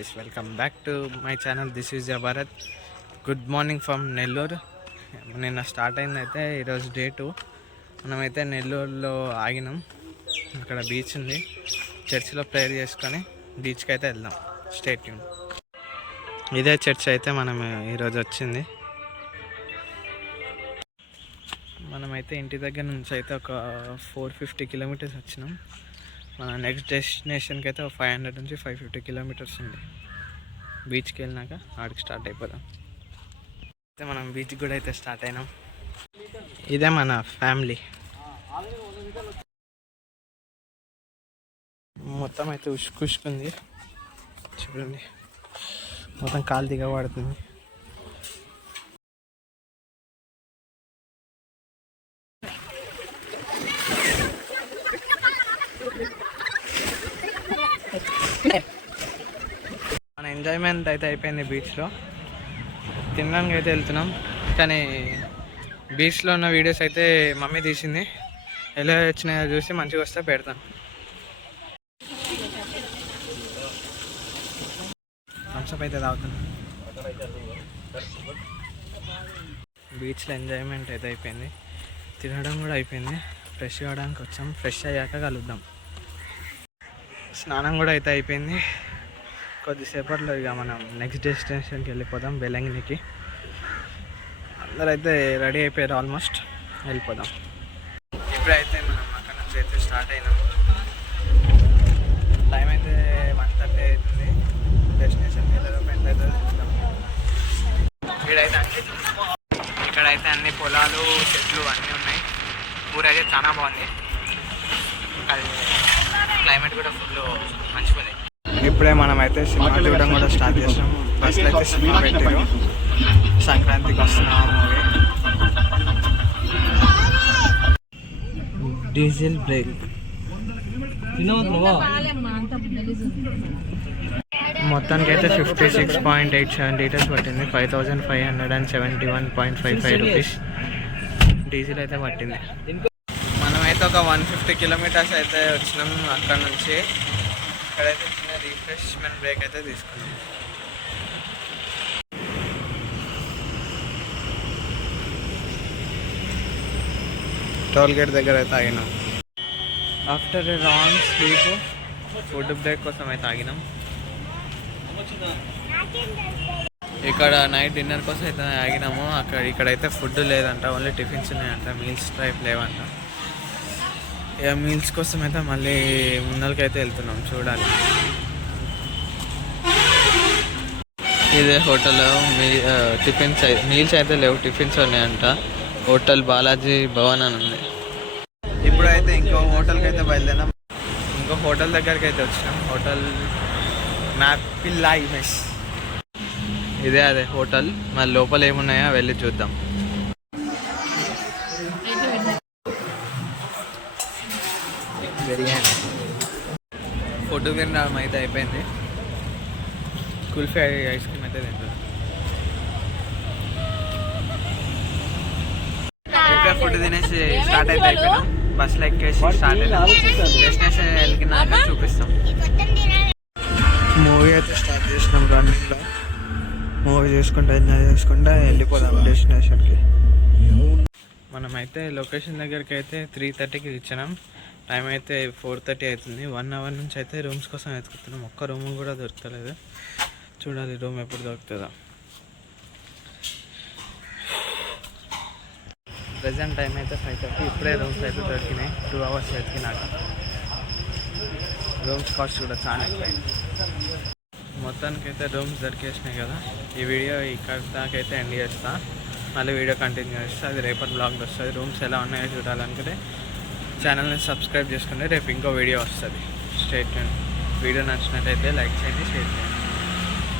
guys, welcome back to my channel. This is Bharat. Good morning from Nellore. నిన్న start అయిందైతే ఈరోజు day 2. మనమైతే నెల్లూరులో ఆగినాం. అక్కడ బీచ్ ఉంది, చర్చిలో ప్రేయర్ చేసుకొని బీచ్కి అయితే వెళ్దాం. Stay tune. ఇదే చర్చ్ అయితే మనం ఈరోజు వచ్చింది. మనమైతే ఇంటి దగ్గర నుంచి అయితే ఒక 450 కిలోమీటర్స్ వచ్చినాం. మన నెక్స్ట్ డెస్టినేషన్కి అయితే 500 నుంచి 550 కిలోమీటర్స్ ఉంది. బీచ్కి వెళ్ళినాక ఆడికి స్టార్ట్ అయిపోదాం. అయితే మనం బీచ్కి కూడా అయితే స్టార్ట్ అయినాం. ఇదే మన ఫ్యామిలీ. మొత్తం అయితే ఉష్కుంది చూడండి, మొత్తం కాలు దిగబడుతుంది. మన ఎంజాయ్మెంట్ అయితే అయిపోయింది. బీచ్లో తినడానికి అయితే వెళ్తున్నాం, కానీ బీచ్లో ఉన్న వీడియోస్ అయితే మమ్మీ తీసింది. ఎలా వచ్చినాయో చూసి మంచిగా వస్తే పెడతాను. థమ్స్అప్ అయితే తాగుతున్నాం. బీచ్లో ఎంజాయ్మెంట్ అయితే అయిపోయింది, తినడం కూడా అయిపోయింది. ఫ్రెష్ కావడానికి వచ్చాం. ఫ్రెష్ అయ్యాక కలుద్దాం. స్నానం కూడా అయితే అయిపోయింది. కొద్దిసేపట్లో ఇక మనం నెక్స్ట్ డెస్టినేషన్కి వెళ్ళిపోదాం, బెలంగినికి. అందరూ అయితే రెడీ అయిపోయారు, ఆల్మోస్ట్ వెళ్ళిపోదాం. ఇప్పుడైతే మనం అక్కడ నుంచి అయితే స్టార్ట్ అయినాం. టైం అయితే 1:30 అవుతుంది. డెస్టినేషన్కి వెళ్ళేలోపు ఎంత అయితే చూద్దాం. ఇక్కడైతే అన్ని పొలాలు, చెట్లు అన్నీ ఉన్నాయి. ఊరైతే చాలా బాగుంది. అది క్లైమేట్ కూడా ఫుల్ మంచిగా ఉంది. ఇప్పుడే మనం అయితే సినిమా చూడడం కూడా స్టార్ట్ చేసాం. ఫస్ట్ అయితే సినిమా పెట్టారు, సంక్రాంతికి వస్తున్న మూవీ. డీజిల్ బ్రేక్ మొత్తానికి అయితే 56.87 లీటర్స్ పట్టింది. 5571.55 రూపీస్ డీజిల్ అయితే పట్టింది. మనమైతే ఒక 150 కిలోమీటర్స్ అయితే వచ్చినాం అక్కడ నుంచి. ఇక్కడైతే చిన్న రిఫ్రెష్మెంట్ బ్రేక్ అయితే తీసుకున్నాం. టోల్ గేట్ దగ్గర అయితే ఆగినాం. After a long sleep food break కోసం అయితే ఆగినాం. ఇక్కడ నైట్ డిన్నర్ కోసం అయితే ఆగినాము. ఇక్కడైతే ఫుడ్ లేదంట, ఓన్లీ టిఫిన్స్ ఉన్నాయంట, మీల్స్ టైప్ లేవంట. ఇక మీల్స్ కోసం అయితే మళ్ళీ ముందరికి అయితే వెళ్తున్నాం, చూడాలి. ఇదే హోటల్. టిఫిన్స్ మీల్స్ అయితే లేవు, టిఫిన్స్ ఉన్నాయంట. హోటల్ బాలాజీ భవన్ అని ఉంది. ఇప్పుడైతే ఇంకో హోటల్కి అయితే బయలుదేరాం. ఇంకో హోటల్ దగ్గరికి అయితే వచ్చినాం. హోటల్ మ్యాపిల్లా ఇమెస్. ఇదే అదే హోటల్. మరి లోపల ఏమున్నాయో వెళ్ళి చూద్దాం. బిర్యానీ ఫుడ్ తినడం అయితే అయిపోయింది. కుల్ఫీ ఐస్ క్రీమ్ అయితే తింటుంది. ఇక్కడ ఫుడ్ తినేసి స్టార్ట్ అయితే అయిపోయినాం. బస్సులో ఎక్కేసి స్టార్ట్ అయినా డెస్టినేషన్ వెళ్ళినాక చూపిస్తాం. మూవీ అయితే స్టార్ట్ చేసినాం. రన్నింగ్లో మూవీ చేసుకుంటా ఎంజాయ్ చేసుకుంటా వెళ్ళిపోదాం డెస్టినేషన్కి. మనమైతే లొకేషన్ దగ్గరికి అయితే 3:30కి ఇచ్చినాం. టైం అయితే 4:30 అవుతుంది. 1 అవర్ నుంచి అయితే రూమ్స్ కోసం వెతుకుతున్నాం. ఒక్క రూమ్ కూడా దొరకలేదు. చూడాలి రూమ్ ఎప్పుడు దొరుకుతుందో. ప్రజెంట్ టైం అయితే 5:30. ఇప్పుడే రూమ్స్ అయితే దొరికినాయి. 2 అవర్స్ వెతికినాక. రూమ్స్ కాస్ట్ కూడా చాలా ఎక్కువైంది. మొత్తానికి అయితే రూమ్స్ దొరికేసినాయి కదా. ఈ వీడియో ఇక్కడ దాకైతే ఎండ్ చేస్తా. మళ్ళీ వీడియో కంటిన్యూ చేస్తే అది రేపటి బ్లాగ్ వస్తుంది. రూమ్స్ ఎలా ఉన్నాయో చూడాలనుకుంటే ఛానల్ని సబ్స్క్రైబ్ చేసుకుంటే రేపు ఇంకో వీడియో వస్తుంది. Stay tune. వీడియో నచ్చినట్టయితే లైక్ చేయండి, షేర్ చేయండి.